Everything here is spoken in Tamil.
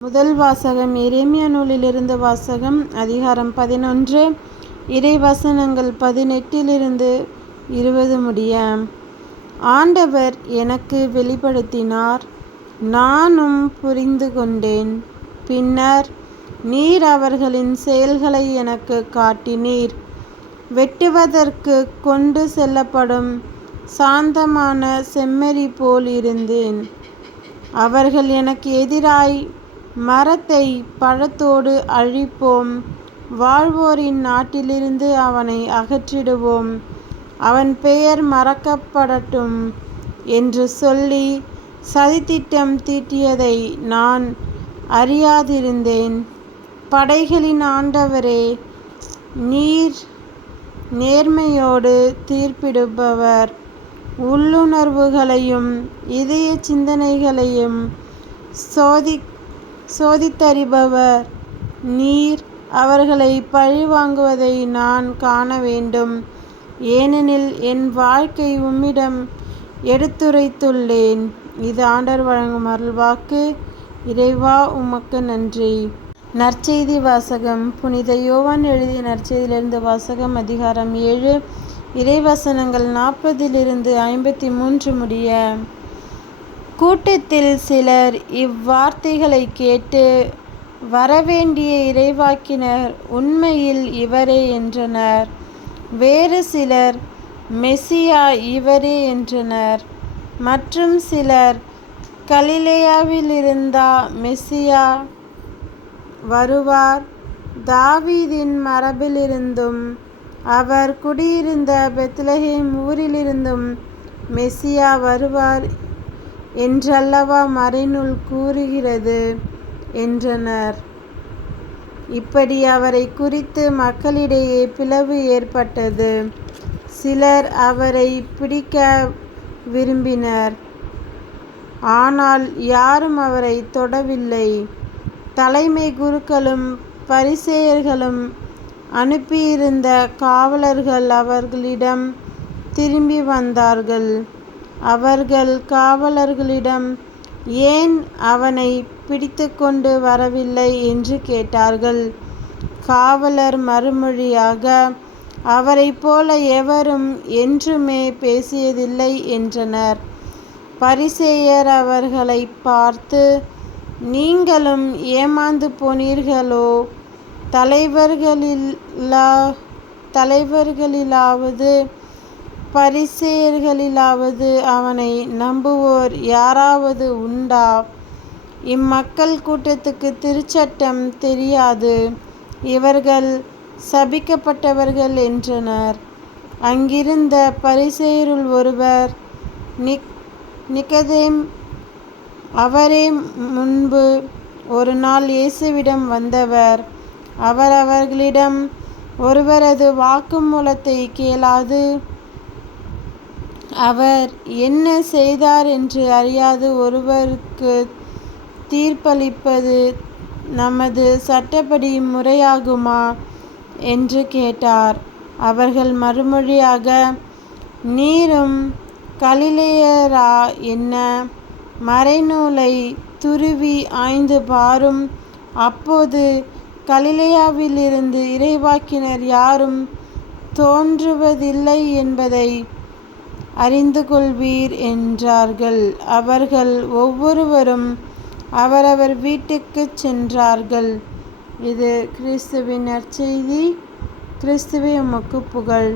முதல் வாசகம் எரேமியா நூலிலிருந்து வாசகம். அதிகாரம் 11. இறைவசனங்கள் 18 20 முடிய. ஆண்டவர் எனக்கு வெளிப்படுத்தினார், நானும் புரிந்து கொண்டேன். பின்னர் நீர் அவர்களின் செயல்களை எனக்கு காட்டினீர். வெட்டுவதற்கு கொண்டு செல்லப்படும் சாந்தமான செம்மறி போல் இருந்தேன். அவர்கள் எனக்கு எதிராய், மரத்தை பழத்தோடு அழிப்போம், வாழ்வோரின் நாட்டிலிருந்து அவனை அகற்றிடுவோம், அவன் பெயர் மறக்கப்படட்டும் என்று சொல்லி சதித்திட்டம் தீட்டியதை நான் அறியாதிருந்தேன். படைகளின் ஆண்டவரே, நீர் நேர்மையோடு தீர்ப்பிடுபவர், உள்ளுணர்வுகளையும் இதய சிந்தனைகளையும் சோதித்தறிபவர். நீர் அவர்களை பழிவாங்குவதை நான் காண வேண்டும், ஏனெனில் என் வாழ்க்கை உம்மிடம் எடுத்துரைத்துள்ளேன். இது ஆண்டவர் வழங்கும் அருள்வாக்கு. இறைவா, உமக்கு நன்றி. நற்செய்தி வாசகம். புனித யோவான் எழுதிய நற்செய்தியிலிருந்து வாசகம். அதிகாரம் 7. இறைவசனங்கள் 40 53 முடிய. கூட்டத்தில் சிலர் இவ்வார்த்தைகளை கேட்டு, வரவேண்டிய இறைவாக்கினர் உண்மையில் இவரே என்றனர். வேறு சிலர், மெசியா இவரே என்றனர். மற்றும் சிலர், கலிலேயாவிலிருந்தா மெசியா வருவார்? தாவீதின் மரபிலிருந்தும் அவர் குடியிருந்த பெத்லகேம் ஊரிலிருந்தும் மெசியா வருவார் என்றல்லவா மறைநூல் கூறுகிறது என்றனர். இப்படி அவரை குறித்து மக்களிடையே பிளவு ஏற்பட்டது. சிலர் அவரை பிடிக்க விரும்பினர், ஆனால் யாரும் அவரை தொடவில்லை. தலைமை குருக்களும் பரிசேயர்களும் அனுப்பியிருந்த காவலர்கள் அவர்களிடம் திரும்பி வந்தார்கள். அவர்கள் காவலர்களிடம், ஏன் அவனை பிடித்துக்கொண்டு வரவில்லை என்று கேட்டார்கள். காவலர் மறுமொழியாக, அவரைப் போல எவரும் என்றுமே பேசியதில்லை என்றனர். பரிசேயர் அவர்களை பார்த்து, நீங்களும் ஏமாந்து போனீர்களோ? தலைவர்களிலாவது பரிசேயர்களிலாவது அவனை நம்புவோர் யாராவது உண்டா? இம்மக்கள் கூட்டத்துக்கு திருச்சட்டம் தெரியாது, இவர்கள் சபிக்கப்பட்டவர்கள் என்றனர். அங்கிருந்த பரிசேயருள் ஒருவர், நிக்கதேம், அவரே முன்பு ஒரு நாள் இயேசுவிடம் வந்தவர். அவர் அவர்களிடம், ஒருவரது வாக்குமூலத்தை கேளாது, அவர் என்ன செய்தார் என்று அறியாது ஒருவருக்கு தீர்ப்பளிப்பது நமது சட்டப்படி முறையாகுமா என்று கேட்டார். அவர்கள் மறுமொழியாக, நீரும் கலிலேயரா என்ன? மறைநூலை துருவி ஆய்ந்து பாரும், அப்போது கலிலேயாவிலிருந்து இறைவாக்கினர் யாரும் தோன்றுவதில்லை என்பதை அறிந்து கொள்வீர் என்றார்கள். அவர்கள் ஒவ்வொருவரும் அவரவர் வீட்டுக்குச் சென்றார்கள். இது கிறிஸ்துவின் நற்செய்தி. கிறிஸ்துவே, உமக்கு புகழ்.